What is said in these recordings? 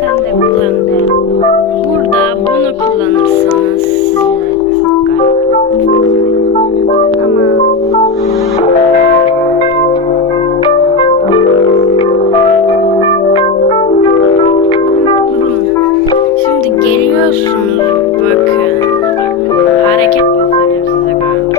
ben de kullandım. Burada bunu kullanırsanız size çok garip. Ama şimdi geliyorsunuz, bakın. Hareket göstereceğim size galiba.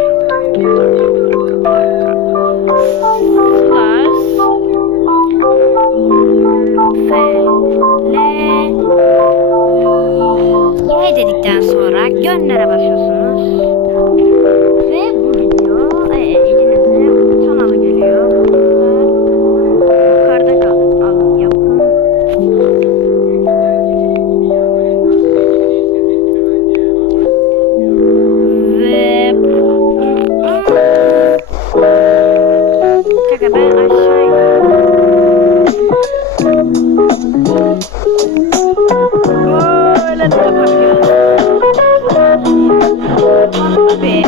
Y dedikten sonra gönder'e basıyorsunuz. Ve bu gidiyor. Elinize buton alı geliyor. Yukarıda alın yapın. Ve Kaka ben aşağı böyle de yapabiliyoruz. Abi